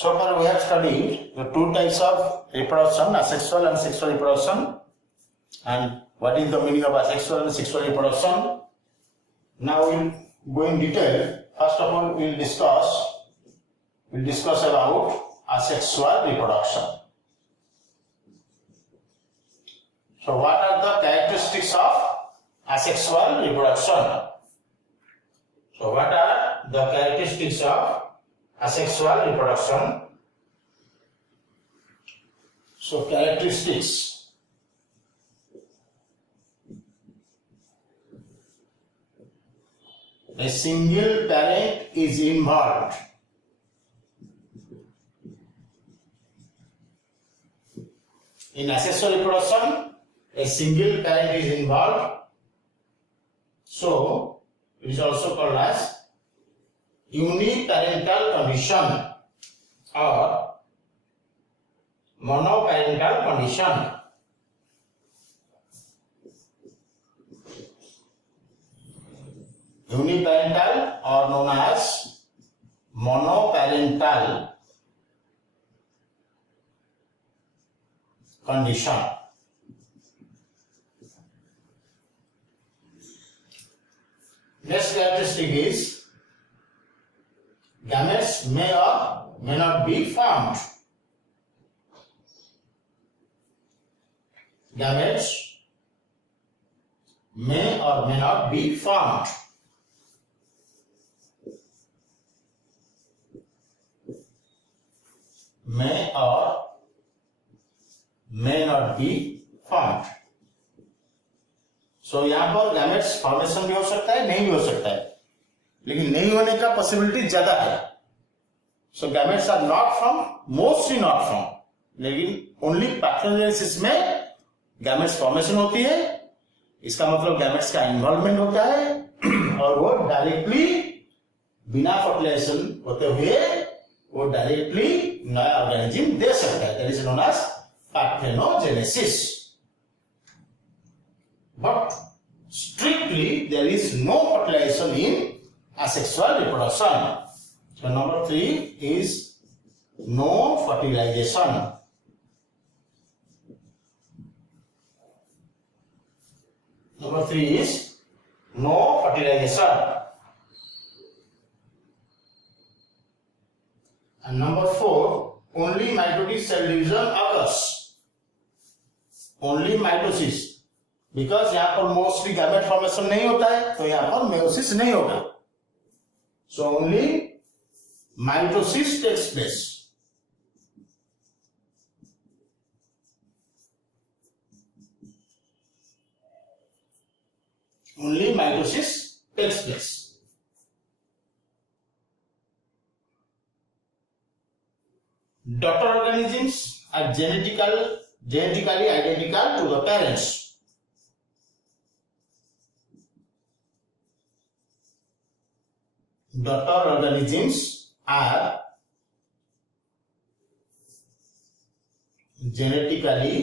So far we have studied the two types of reproduction, asexual and sexual reproduction, and what is the meaning of asexual and sexual reproduction. Now we'll go in detail. First of all, we'll discuss about asexual reproduction. So what are the characteristics of asexual reproduction? So what are the characteristics of asexual reproduction? So characteristics. A single parent is involved. In asexual reproduction, a single parent is involved. So it is also called as uniparental condition or monoparental condition. Uniparental or known as monoparental condition. Next characteristic is gametes may or may not be formed. Gametes may or may not be formed. May or may not be formed. So यहाँ पर gametes formation भी हो सकता है, नहीं भी हो सकता है, लेकिन नहीं होने का पॉसिबिलिटी ज्यादा है. So gametes are not from, mostly not from, लेकिन ओनली पैथोजेनेसिस में गैमेट्स फॉर्मेशन होती है. इसका मतलब गैमेट्स का इन्वॉल्वमेंट होता है और वो डायरेक्टली बिना फर्टिलाइजेशन होते हुए वो डायरेक्टली नया ऑर्गेनिज्म दे सकता है. That is known as pathogenesis. But strictly there is no fertilization in asexual reproduction. So number 3 is no fertilization. Number 3 is no fertilization. And number 4, only mitotic cell division occurs. Only mitosis. Because यहां पर mostly gamete formation नहीं होता है, तो यहां पर meiosis नहीं होगा. So only mitosis takes place. Only mitosis takes place. Daughter organisms are genetically identical to the parents. Daughter organisms are genetically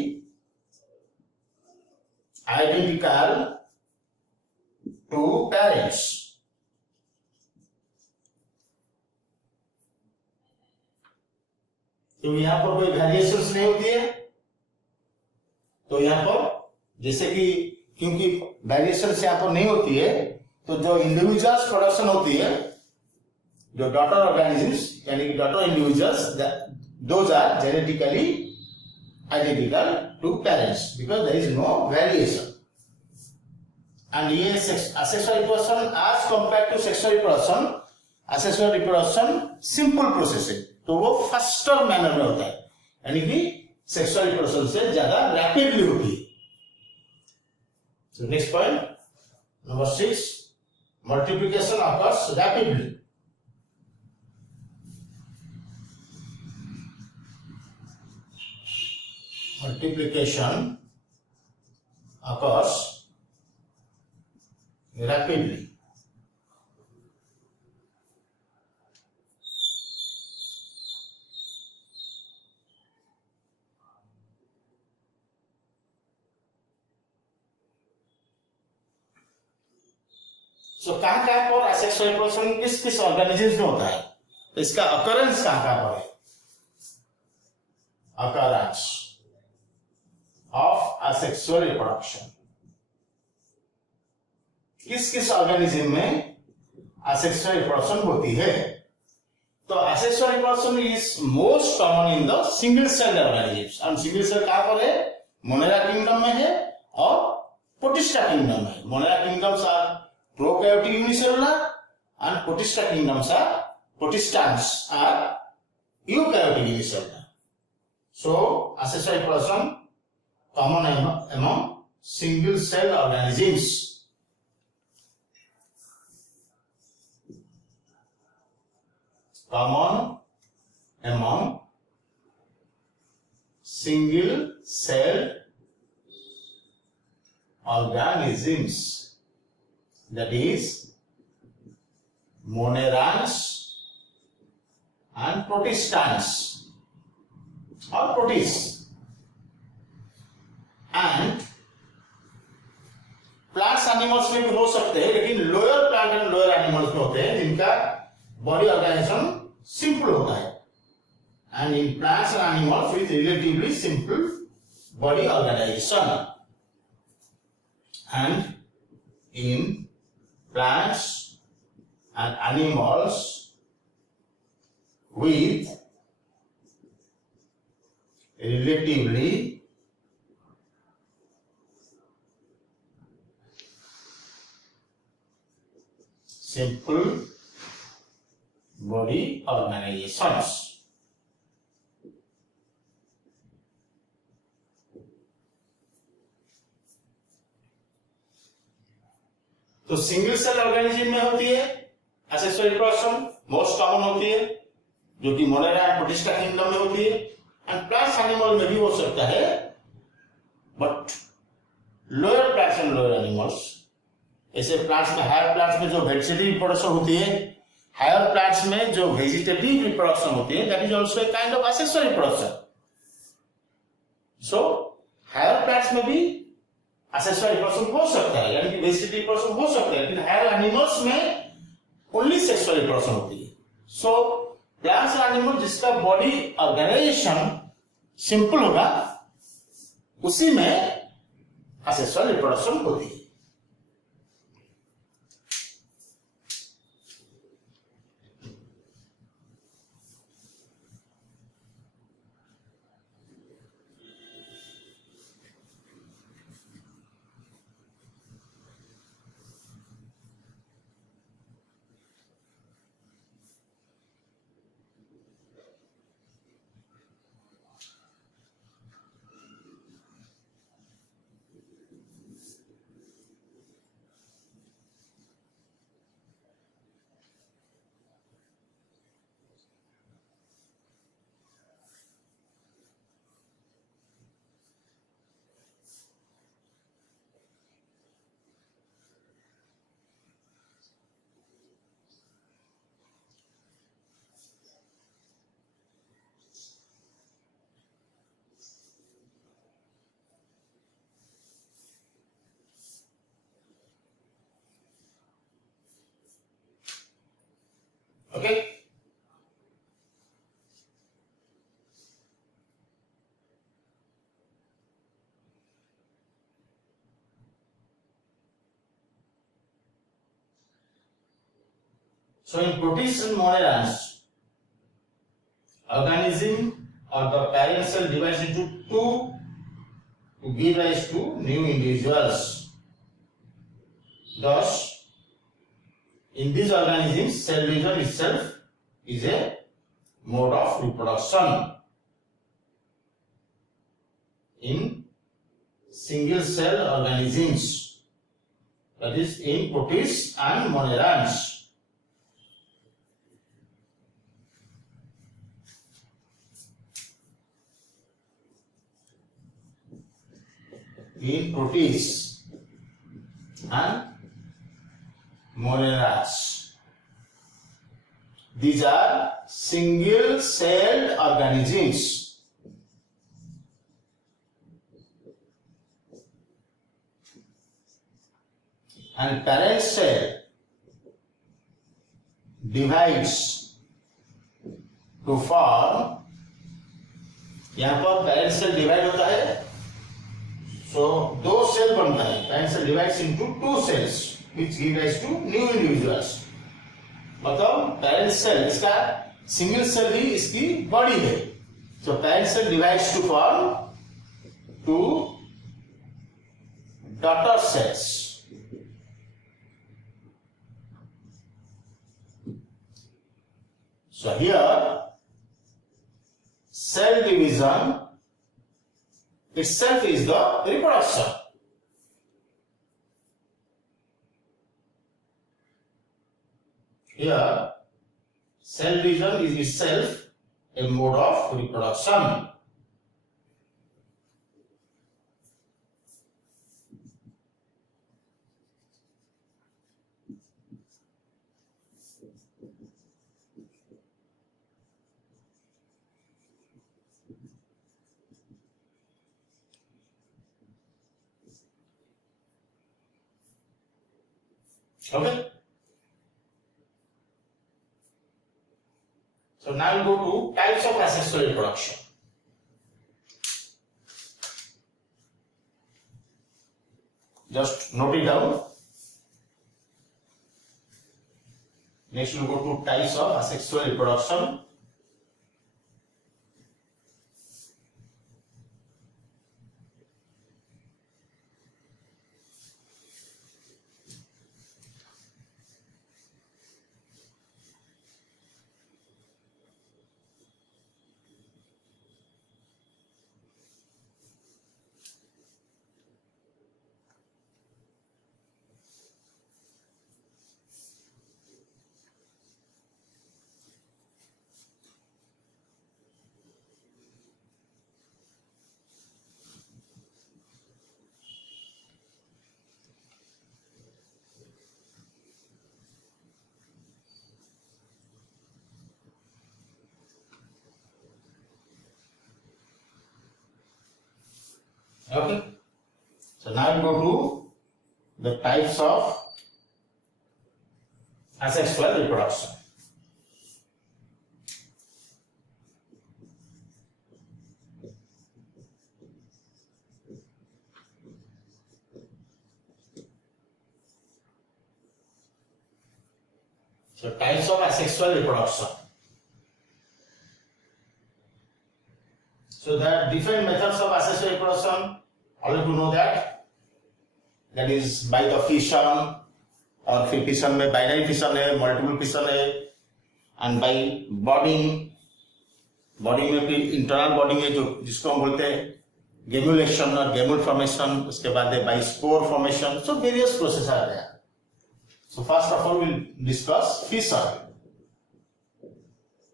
identical to parents. तो यहां पर कोई वेरिएशंस नहीं होती है. तो यहां पर जैसे कि क्योंकि वेरिएशंस यहां पर नहीं होती है, तो जो इंडिविजुअल्स प्रोडक्शन होती है, जो डॉटर ऑर्गेनिजम्स यानी कि daughter individuals, those are genetically identical to parents because there is no variation. And ये asexual reproduction as compare to sexual reproduction, asexual reproduction simple process है, तो वो फास्टर मैनर में होता है, यानी कि सेक्सुअल रिप्रोडक्शन से ज्यादा रैपिडली होती है. So next point number 6, multiplication occurs rapidly. Multiplication occurs rapidly. सो कहां कहां पर asexual reproduction किस किस ऑर्गेनिजम्स में होता है, तो इसका अकरेंस कहां कहां पर है. occurrence of asexual reproduction. किस किस ऑर्गेनिज्म में asexual reproduction होती है? तो asexual reproduction is most common in the single cell organisms. और सिंगल सेल कहाँ पर है? मोनेरा किंगडम में है और प्रोटिस्टा किंगडम में. Monera kingdoms are prokaryotic unicellular and protista kingdoms are protistans are eukaryotic unicellular. So asexual reproduction common among single cell organisms. Common among single cell organisms, that is monerans and protistans or protists, and plants animals में भी हो सकते हैं, लेकिन lower plant and lower animals में होते हैं जिनका बॉडी ऑर्गेनाइजेशन सिंपल होता है. And in plants and animals with relatively simple body organization. And in plants and animals with relatively simple body organizations. तो सिंगल सेल ऑर्गेनिज्म में होती है asexual reproduction, मोस्ट कॉमन होती है, जो कि मोनेरा एंड प्रोटिस्टा किंगडम में होती है. एंड प्लांट्स एनिमल में भी हो सकता है, but lower plants and lower animals, ऐसे प्लांट्स में, हायर प्लांट्स में जो वेजिटेटिव रिप्रोडक्शन होती है, हायर प्लांट्स में जो वेजिटेटिव रिप्रोडक्शन होती है, that is also a kind of asexual reproduction. So higher plants में भी asexual reproduction हो सकता है, यानी कि वेजिटेटिव रिप्रोडक्शन हो सकता है, लेकिन हायर एनिमल्स में ओनली सेक्सुअल रिप्रोडक्शन होती है. सो प्लांट्स एंड एनिमल जिसका बॉडी ऑर्गेनाइजेशन सिंपल होगा, उसी में असेक्सुअल रिप्रोडक्शन होती है. Okay. So in protists and monerans, organism or the parent cell divides into two to give rise to new individuals. Thus, in these organisms, cell division itself is a mode of reproduction. In single cell organisms, that is in protists and monerans. In protists and monerans. These are single celled organisms. And parent cell divides to form यहाँ पर parent cell divide होता है, सो 2 cell बनता है. Parent cell divides into 2 cells which give rise to new individuals. मतलब parent cell इसका single cell ही इसकी बॉडी है. So parent cell divides to form 2 daughter cells. So here cell division itself is the reproduction. Here cell division is itself a mode of reproduction. Okay. So now we go to types of asexual reproduction. Just note it down. Next we go to types of asexual reproduction. Okay. So now we go to the types of asexual reproduction. So types of asexual reproduction. So there are different methods of asexual reproduction. All of you know that. That is by the fission, और फिर fission में binary fission है, multiple fission है, and by budding. Budding में फिर internal budding है जो जिसको हम बोलते हैं gemulation और gemule formation. उसके बाद है by spore formation. So various processes are there. So first of all we'll discuss fission.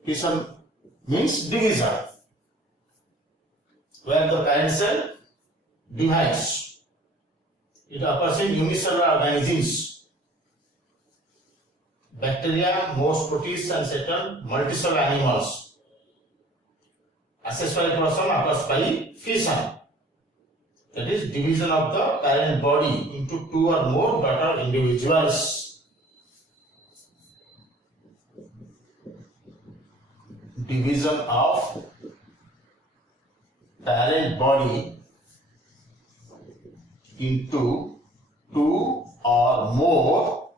Fission means division, where the parent cell divides. It occurs in unicellular organisms. Bacteria, most protists and certain multicellular animals. Asexual reproduction occurs by fission. That is division of the parent body into 2 or more daughter individuals. Division of parent body into 2 or more.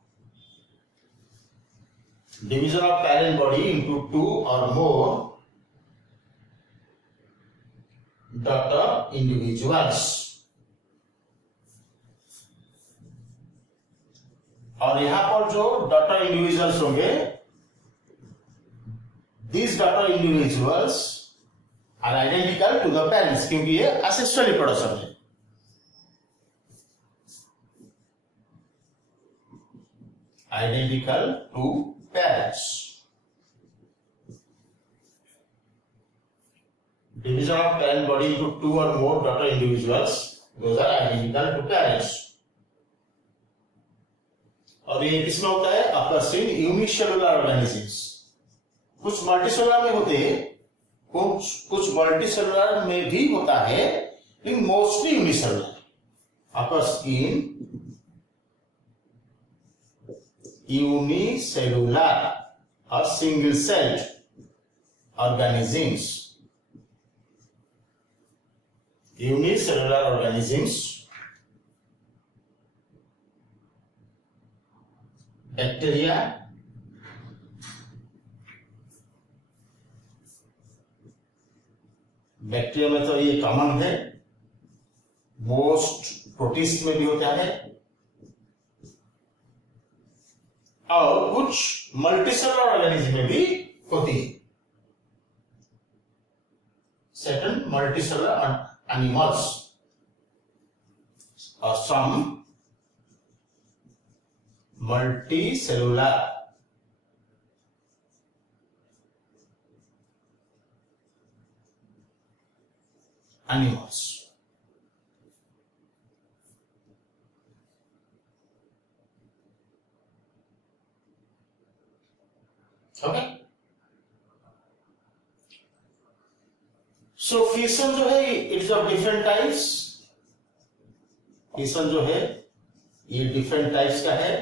Division of parent body into 2 or more daughter individuals. और यहाँ पर जो daughter individuals होंगे, these daughter individuals are identical to the parents, क्योंकि ये asexual reproduction है. Identical to parents. Division of parent body into 2 or more daughter individuals, those are identical to parents. और ये किसमें होता है? occurs in unicellular organisms. कुछ मल्टीसेलुलर में होते हैं, कुछ मल्टीसेलुलर में भी होता है, लेकिन mostly unicellular. occurs in unicellular or single celled organisms. Unicellular organisms, bacteria, bacteria में तो ये कॉमन है, मोस्ट प्रोटिस्ट में भी होता है, और कुछ मल्टीसेलुलर ऑर्गेनिज्म में भी होती है। Certain multicellular animals or some multicellular animals. Okay. So fission जो है it's of different types. Fission जो है ये डिफरेंट टाइप्स का है।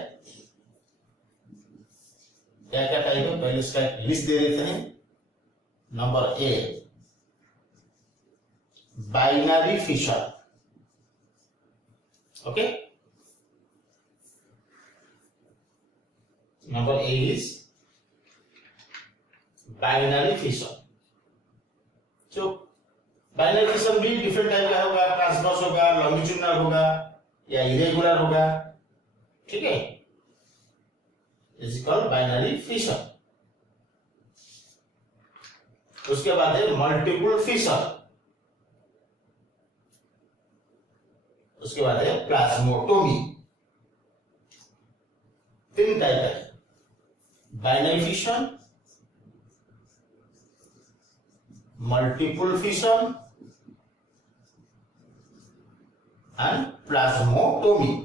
क्या क्या टाइप है पहले इसका एक लिस्ट दे देते हैं। Number A, binary fission. Okay, number A is binary fission. जो बाइनरी फिशन भी डिफरेंट टाइप का होगा, ट्रांसवर्स होगा, लॉन्गिट्यूडिनल होगा या इरेगुलर होगा। ठीक है, इज कॉल्ड बाइनरी फिशन। उसके बाद है मल्टीपल फिशन। उसके बाद है प्लाज्मोटोमी। तीन टाइप है, binary fission, multiple fission and plasmotomy.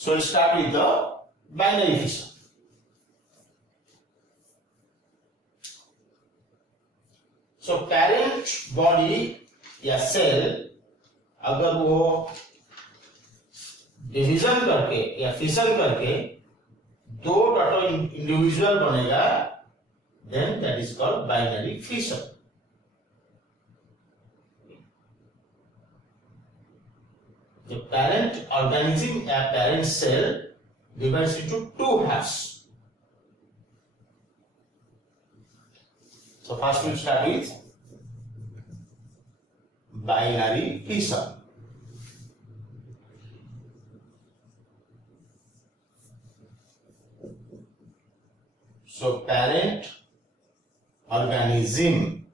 So let's start with the binary fission. So parent body या सेल अगर वो डिवीजन करके या फिशन करके दो डॉटर इंडिविजुअल बनेगा, then that is called binary fission. The parent organism या parent cell divides into two halves. So first we start with binary fission. So parent organism,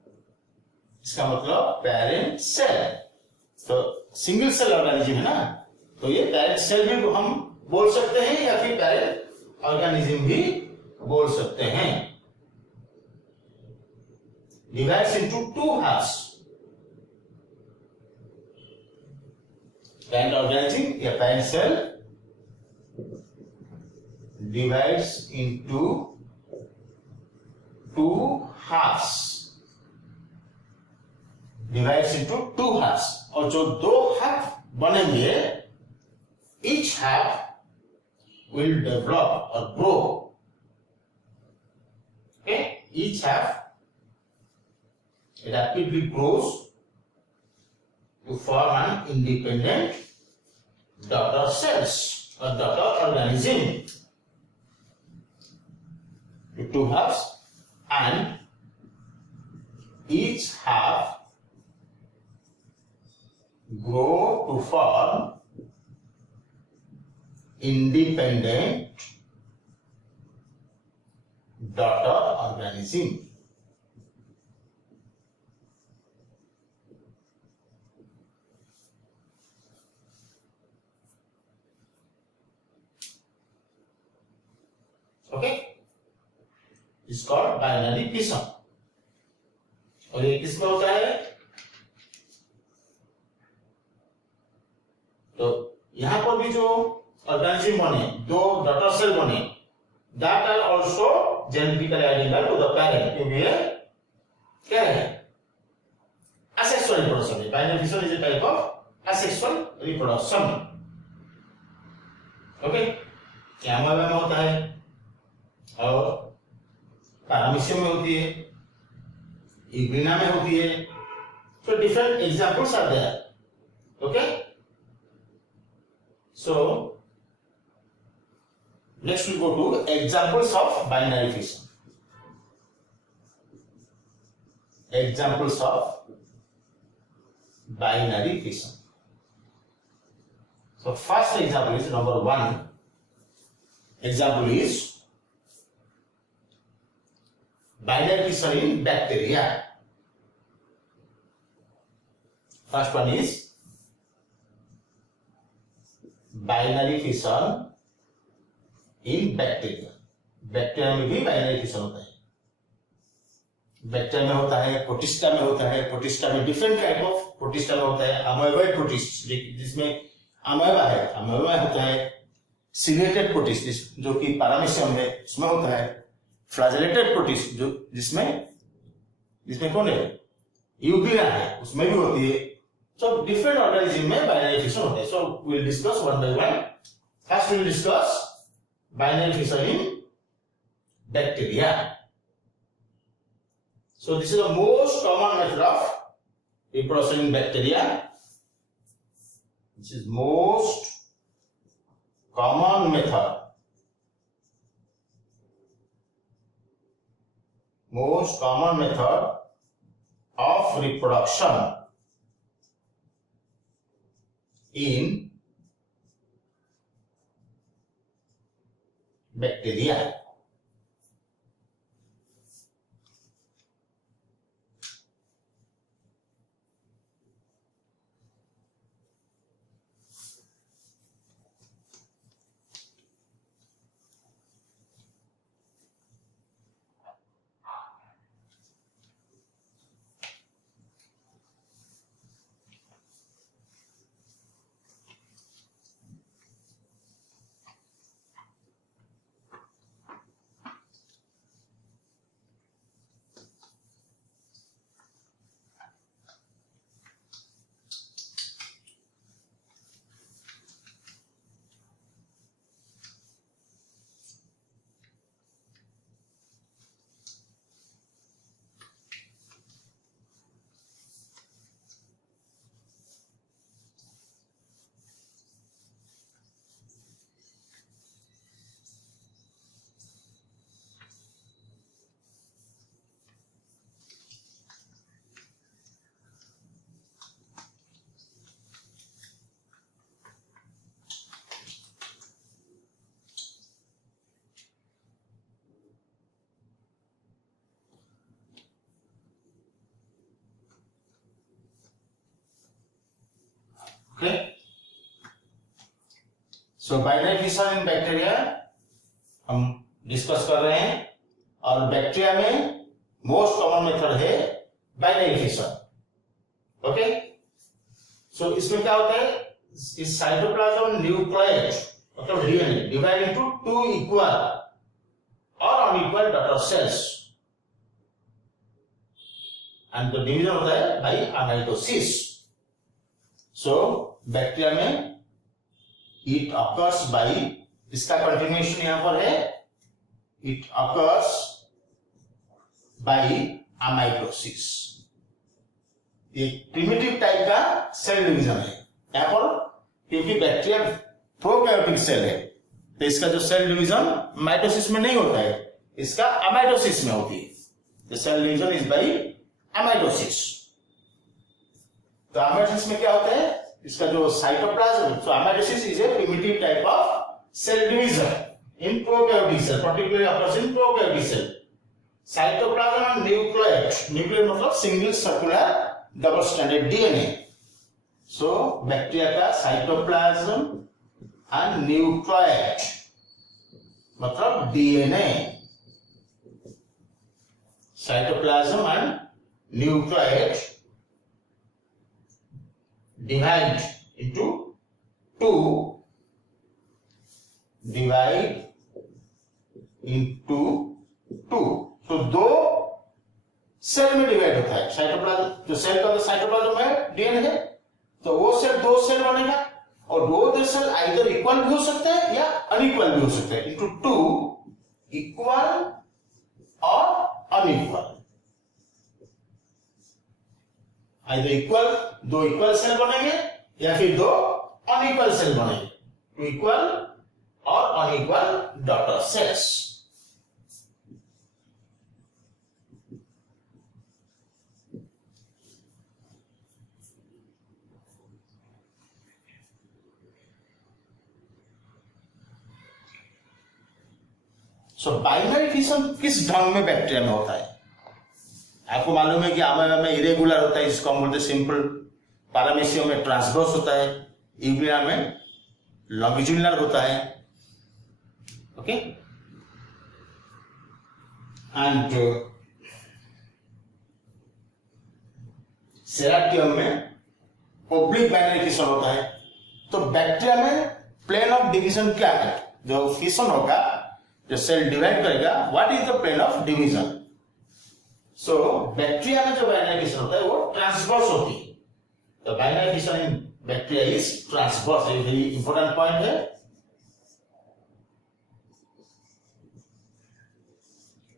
इसका मतलब parent cell। तो सिंगल सेल ऑर्गेनिज्म है ना, तो ये parent cell भी हम बोल सकते हैं या फिर पैरेंट ऑर्गेनिज्म भी बोल सकते हैं। Divides into two halves. Parent organism या parent cell divides into two halves. Divides into two halves, और जो दो हाफ बनेंगे, each half will develop or grow. Okay, each half rapidly grows to form an independent daughter cells or daughter organism. The two halves, and each half grow to form independent daughter organism. Okay, it's called binary fission. और ये किसमें होता है? तो यहां पर भी जो organism बने, दो daughter cell बने, that are also genetically identical to the parent. क्योंकि ये क्या है? Asexual reproduction. Binary fission is a type of asexual reproduction. Okay? क्या में होता है और पैरामीशियम में होती है, इग्लिना में होती है. So different examples are there. Okay? So next we go to examples of binary fission. Examples of binary fission. So first example is number 1. Example is binary fission in bacteria. First one is binary fission in bacteria. Bacteria में भी binary fission होता है. बैक्टीरिया में होता है, प्रोटिस्टा में होता है. प्रोटिस्टा में डिफरेंट टाइप ऑफ प्रोटिस्टा में होता है. अमेबाइड प्रोटिस्ट जिसमें अमेबा है, अमेबा में होता है. सिलेटेड प्रोटिस्ट जो कि पैरामीशियम है उसमें होता है. फ्लैजेलेटेड प्रोटिस्ट जो जिसमें कौन है, यूग्लिना है, उसमें भी होती है. So different organism में binary fission होता है. So we'll discuss one by one. First we'll discuss binary fission in bacteria. So this is the most common method of reproduction in bacteria. This is most common method. Most common method of reproduction in bacteria. Okay. So binary fission in bacteria हम discuss कर रहे हैं और bacteria में most common method है binary fission. Okay. So इसमें क्या होता है, इस साइटोप्लाज्म न्यूक्लियस मतलब DNA divide into two equal और unequal daughter cells and the division होता है बाय अमाइटोसिस. सो बैक्टीरिया में इट अकर्स बाय, इसका कंटिन्यूएशन यहां पर है, इट अकर्स बाय अमाइटोसिस. ये प्रिमिटिव टाइप का सेल डिवीजन है यहां पर, क्योंकि बैक्टीरिया प्रोकैरियोटिक सेल है तो इसका जो सेल डिवीजन माइटोसिस में नहीं होता है, इसका अमाइटोसिस में होती है. The cell division is by amitosis. तो अमाइटोसिस में क्या होता है, इसका जो cytoplasm, so amitosis is a primitive type of cell division in prokaryotic cell, particularly occurs in prokaryotic cell. Cytoplasm and nucleus, nucleus मतलब single circular double stranded DNA. So bacteria का cytoplasm and nucleus मतलब DNA. Cytoplasm and nucleus divide into two divide into 2। तो 2 सेल में डिवाइड होता है। साइटोप्लाज्म, जो सेल का साइटोप्लाज्म है, डीएनए है, तो वो सेल 2 सेल बनेगा, और 2 सेल आइदर इक्वल भी हो सकते हैं या अनइक्वल भी हो सकते हैं। इनटू 2 इक्वल और unequal, either equal, 2 equal cell बनेंगे या फिर 2 अनइक्वल सेल बनेंगे, 2 इक्वल और अनइक्वल डॉटर सेल्स। सो बाइनरी फिशन किस ढंग में बैक्टीरिया में होता है? आपको मालूम है कि आमाइबा में इरेगुलर होता है, जिसको हम बोलते हैं सिंपल, पैरामीशियम में ट्रांसवर्स होता है, यूग्लिया में लॉन्गिट्यूडिनल होता है, ओके। एंड सेराक्टियम में ओब्लिक बाइनरी फिशन होता है। तो बैक्टीरिया में प्लेन ऑफ डिवीजन क्या है? जो फिशन होगा, जो सेल डिवाइड करेगा, what is the plane of division? So bacteria में जो बाइनरी फिशन होता है वो ट्रांसवर्स होती है। तो binary fission in bacteria is transverse, ये वेरी इंपॉर्टेंट पॉइंट है।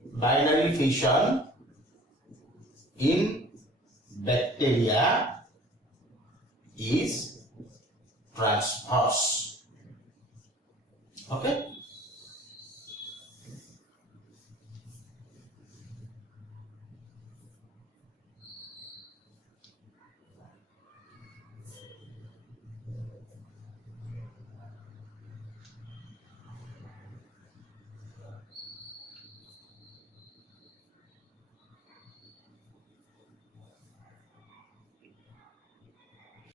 Binary fission in bacteria is transverse, okay।